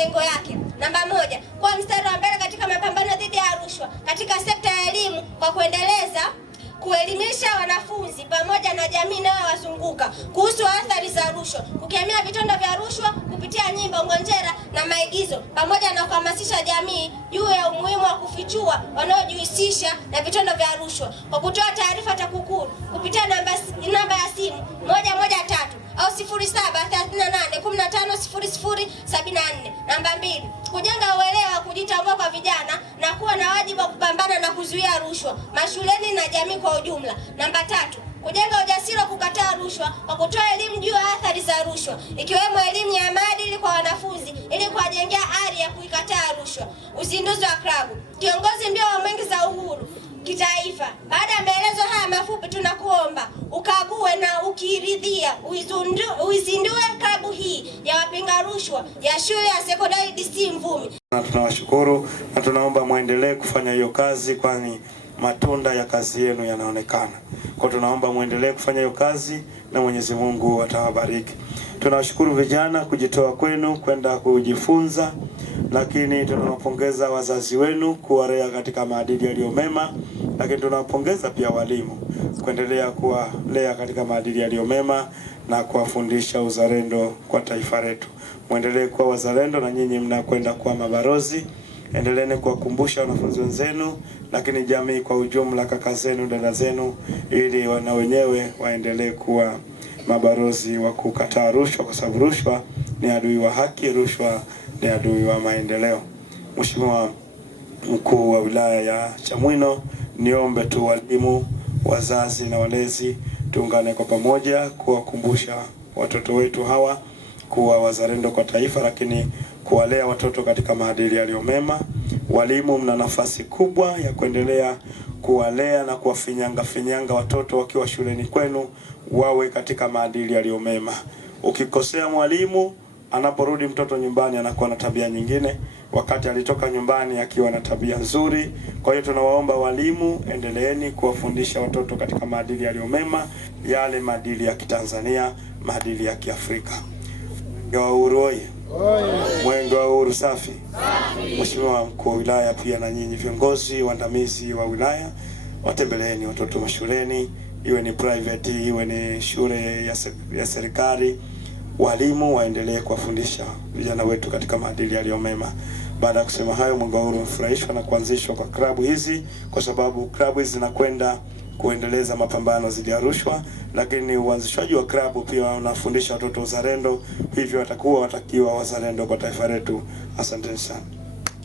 malengo yake. Namba 1, kuwa mstari wa mbele katika mapambano dhidi ya rushwa katika sekta ya elimu kwa kuelimisha wanafunzi pamoja na jamii inayowazunguka kuhusu athari za rushwa, kukemea vitendo vya rushwa kupitia nyimbo, ngonjera na maigizo, pamoja na kuhamasisha jamii juu ya umuhimu wa kufichua wanaojihusisha na vitendo vya rushwa kwa kutoa taarifa TAKUKURU kupitia namba ya simu 113 au 0738150074. Namba 2, kujenga uelewa wa kujitambua kwa vijana na kuwa na wajibu wa kupambana na kuzuia rushwa mashuleni na jamii kwa ujumla. Namba 3, kujenga ujasiri wa kukataa rushwa kwa kutoa elimu juu ya athari za rushwa, ikiwemo elimu ya maadili kwa wanafunzi ili kuwajengea ari ya kuikataa rushwa. Uzinduzi wa klabu kiongozi mbio wa Mwenge za Uhuru kitaifa. Baada ya maelezo haya mafupi, tunakuomba ukague na ukiridhia uizindue klabu hii ya wapinga rushwa ya shule ya sekondari DC Mvumi. Tunawashukuru na tunaomba muendelee kufanya hiyo kazi, kwani matunda ya kazi yenu yanaonekana. Kwa tunaomba muendelee kufanya hiyo kazi na Mwenyezi Mungu atawabariki. Tunawashukuru vijana kujitoa kwenu kwenda kujifunza, lakini tunawapongeza wazazi wenu kuwalea katika maadili yaliyo mema, lakini tunawapongeza pia walimu kuendelea kuwalea katika maadili yaliyo mema na kuwafundisha uzalendo kwa taifa letu. Muendelee kuwa wazalendo, na nyinyi mnakwenda kuwa mabalozi. Endeleeni kuwakumbusha wanafunzi wenzenu, lakini jamii kwa ujumla, kaka zenu, dada zenu, ili wana wenyewe waendelee kuwa mabalozi wa kukataa rushwa, kwa sababu rushwa ni adui wa haki, rushwa ni adui wa maendeleo. Mheshimiwa Mkuu wa Wilaya ya Chamwino, niombe tu walimu, wazazi na walezi tuungane kwa pamoja kuwakumbusha watoto wetu hawa kuwa wazalendo kwa taifa, lakini kuwalea watoto katika maadili yaliyo mema. Walimu, mna nafasi kubwa ya kuendelea kuwalea na kuwafinyanga watoto wakiwa shuleni kwenu wawe katika maadili yaliyo mema. Ukikosea mwalimu, anaporudi mtoto nyumbani anakuwa na tabia nyingine, wakati alitoka nyumbani akiwa na tabia nzuri. Kwa hiyo tunawaomba walimu, endeleeni kuwafundisha watoto katika maadili yaliyo mema, yale maadili ya Kitanzania, maadili ya Kiafrika. Mwenge wa Uhuru oye! Mwenge wa Uhuru safi! Mheshimiwa Mkuu wa Wilaya, pia na nyinyi viongozi waandamizi wa wilaya, watembeleeni watoto mashuleni, iwe ni private, iwe ni shule ya serikali. Walimu waendelee kuwafundisha vijana wetu katika maadili yaliyo mema. Baada ya kusema hayo, Mwenge wa Uhuru umefurahishwa na kuanzishwa kwa klabu hizi, kwa sababu klabu hizi zinakwenda kuendeleza mapambano dhidi ya rushwa, lakini uanzishwaji wa klabu pia unafundisha watoto uzalendo, hivyo watakiwa wazalendo kwa taifa letu. Asante sana.